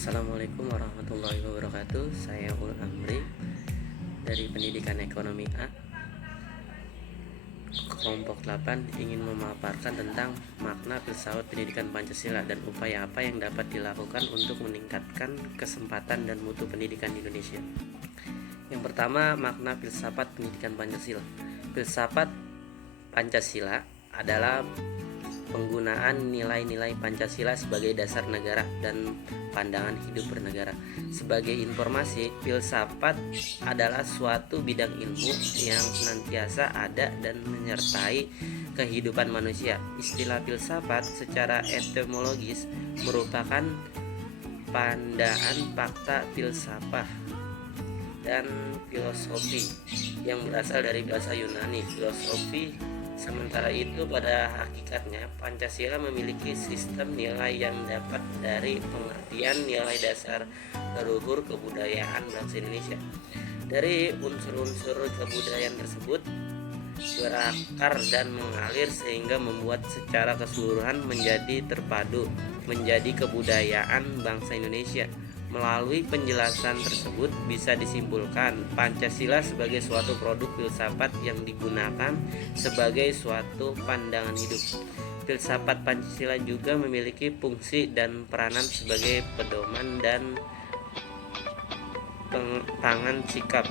Assalamualaikum warahmatullahi wabarakatuh. Saya Ul Amri dari Pendidikan Ekonomi A, kelompok 8, ingin memaparkan tentang makna filsafat pendidikan Pancasila dan upaya apa yang dapat dilakukan untuk meningkatkan kesempatan dan mutu pendidikan di Indonesia. Yang pertama, makna filsafat pendidikan Pancasila. Filsafat Pancasila adalah penggunaan nilai-nilai Pancasila sebagai dasar negara dan pandangan hidup bernegara. Sebagai informasi, filsafat adalah suatu bidang ilmu yang senantiasa ada dan menyertai kehidupan manusia. Istilah filsafat secara etimologis merupakan pandaan fakta filsafah dan filosofi yang berasal dari bahasa Yunani, filosofi. Sementara itu, pada hakikatnya Pancasila memiliki sistem nilai yang dapat dari pengertian nilai dasar leluhur kebudayaan bangsa Indonesia. Dari unsur-unsur kebudayaan tersebut berakar dan mengalir sehingga membuat secara keseluruhan menjadi terpadu menjadi kebudayaan bangsa Indonesia. Melalui penjelasan tersebut bisa disimpulkan Pancasila sebagai suatu produk filsafat yang digunakan sebagai suatu pandangan hidup. Filsafat Pancasila juga memiliki fungsi dan peranan sebagai pedoman dan pengembangan sikap,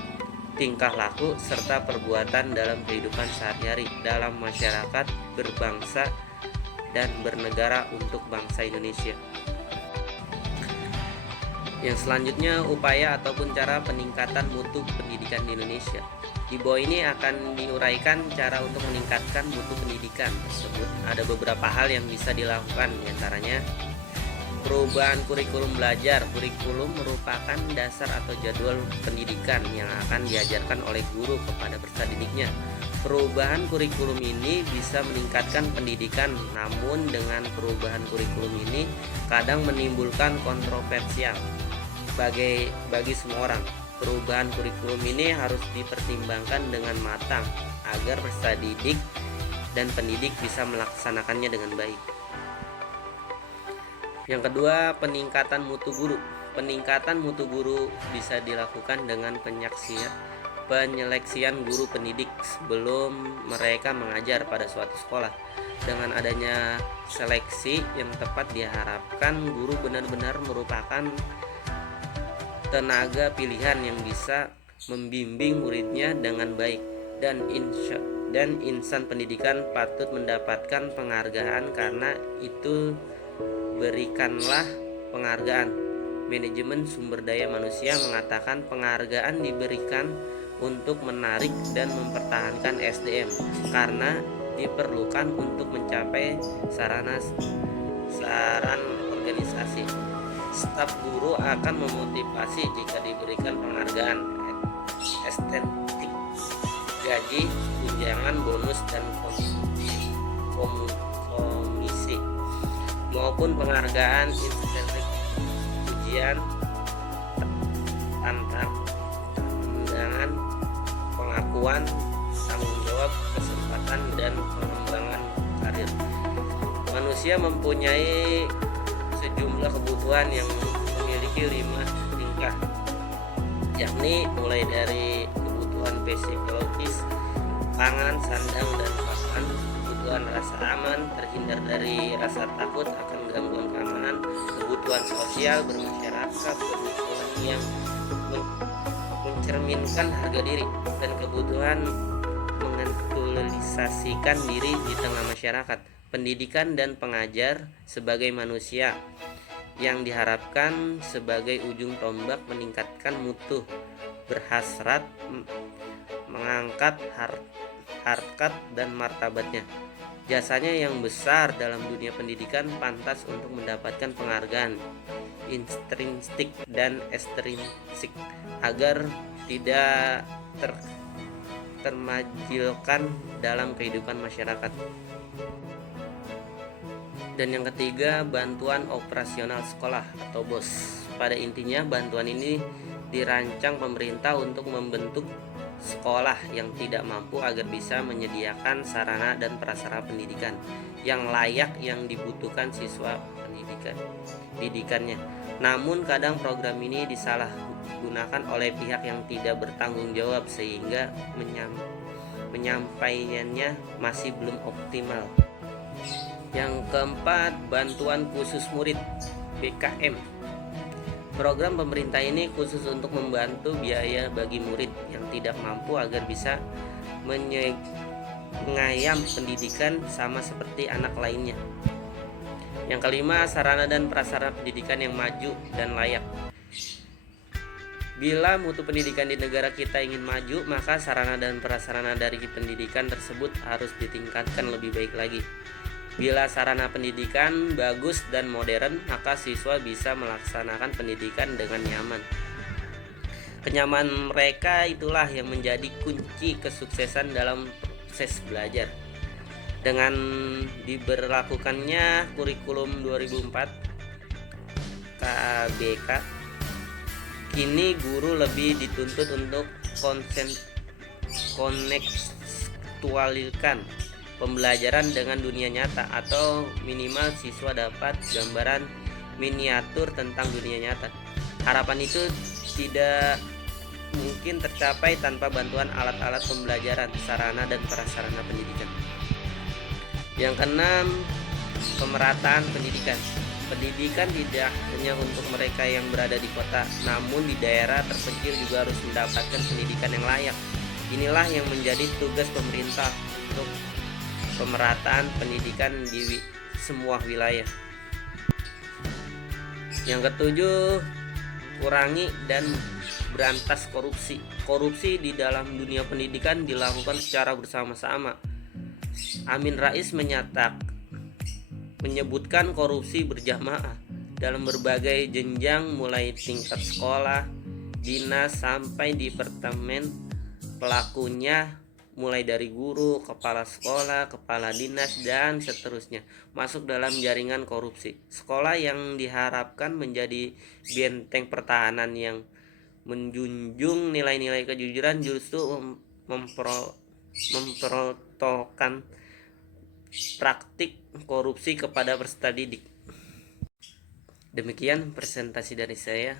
tingkah laku, serta perbuatan dalam kehidupan sehari-hari dalam masyarakat berbangsa dan bernegara untuk bangsa Indonesia. Yang selanjutnya, upaya ataupun cara peningkatan mutu pendidikan di Indonesia. Di bawah ini akan diuraikan cara untuk meningkatkan mutu pendidikan tersebut. Ada beberapa hal yang bisa dilakukan, diantaranya perubahan kurikulum belajar. Kurikulum merupakan dasar atau jadwal pendidikan yang akan diajarkan oleh guru kepada peserta didiknya. Perubahan kurikulum ini bisa meningkatkan pendidikan, namun dengan perubahan kurikulum ini kadang menimbulkan kontroversial bagi semua orang. Perubahan kurikulum ini harus dipertimbangkan dengan matang agar peserta didik dan pendidik bisa melaksanakannya dengan baik. Yang kedua, peningkatan mutu guru. Peningkatan mutu guru bisa dilakukan dengan penyeleksian guru pendidik sebelum mereka mengajar pada suatu sekolah. Dengan adanya seleksi yang tepat, diharapkan guru benar-benar merupakan tenaga pilihan yang bisa membimbing muridnya dengan baik, dan insan pendidikan patut mendapatkan penghargaan karena itu. Berikanlah penghargaan. Manajemen sumber daya manusia mengatakan penghargaan diberikan untuk menarik dan mempertahankan SDM karena diperlukan untuk mencapai saran organisasi. Staf guru akan memotivasi jika diberikan penghargaan estetik, gaji, tunjangan, bonus, dan komisi maupun penghargaan insentif, ujian, tantang, undangan, pengakuan, tanggung jawab, kesempatan, dan pengembangan karir. Manusia mempunyai sejumlah kebutuhan yang memiliki 5 tingkah, yakni mulai dari kebutuhan fisiologis, pangan, sandang, dan papan, kebutuhan rasa aman, terhindar dari rasa takut akan gangguan keamanan, kebutuhan sosial bermasyarakat, kebutuhan yang mencerminkan harga diri, dan kebutuhan mengaktualisasikan diri di tengah masyarakat. Pendidikan dan pengajar sebagai manusia yang diharapkan sebagai ujung tombak meningkatkan mutu, berhasrat mengangkat harkat dan martabatnya. Jasanya yang besar dalam dunia pendidikan pantas untuk mendapatkan penghargaan intrinsik dan ekstrinsik agar tidak termajilkan dalam kehidupan masyarakat. Dan yang ketiga, bantuan operasional sekolah atau BOS. Pada intinya, bantuan ini dirancang pemerintah untuk membentuk sekolah yang tidak mampu agar bisa menyediakan sarana dan prasarana pendidikan yang layak yang dibutuhkan siswa didikannya. Namun kadang program ini disalahgunakan oleh pihak yang tidak bertanggung jawab sehingga menyampaikannya masih belum optimal. Yang keempat, bantuan khusus murid BKM. Program pemerintah ini khusus untuk membantu biaya bagi murid yang tidak mampu agar bisa mengayam pendidikan sama seperti anak lainnya. Yang kelima, sarana dan prasarana pendidikan yang maju dan layak. Bila mutu pendidikan di negara kita ingin maju, maka sarana dan prasarana dari pendidikan tersebut harus ditingkatkan lebih baik lagi. Bila sarana pendidikan bagus dan modern, maka siswa bisa melaksanakan pendidikan dengan nyaman. Kenyamanan mereka itulah yang menjadi kunci kesuksesan dalam proses belajar. Dengan diberlakukannya kurikulum 2004 KBK, kini guru lebih dituntut untuk kontekstualkan pembelajaran dengan dunia nyata, atau minimal siswa dapat gambaran miniatur tentang dunia nyata. Harapan itu tidak mungkin tercapai tanpa bantuan alat-alat pembelajaran, sarana dan prasarana pendidikan. Yang keenam, pemerataan pendidikan. Pendidikan tidak hanya untuk mereka yang berada di kota, namun di daerah terpencil juga harus mendapatkan pendidikan yang layak. Inilah yang menjadi tugas pemerintah untuk pemerataan pendidikan di semua wilayah. Yang ketujuh, kurangi dan berantas korupsi. Korupsi di dalam dunia pendidikan dilakukan secara bersama-sama. Amin Rais menyebutkan korupsi berjamaah dalam berbagai jenjang, mulai tingkat sekolah, dinas sampai departemen. Pelakunya mulai dari guru, kepala sekolah, kepala dinas, dan seterusnya masuk dalam jaringan korupsi. Sekolah yang diharapkan menjadi benteng pertahanan yang menjunjung nilai-nilai kejujuran justru mempertontonkan praktik korupsi kepada peserta didik. Demikian presentasi dari saya,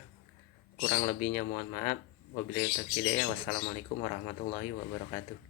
kurang lebihnya mohon maaf. Wabillahi taufiq hidayah. Wassalamualaikum warahmatullahi wabarakatuh.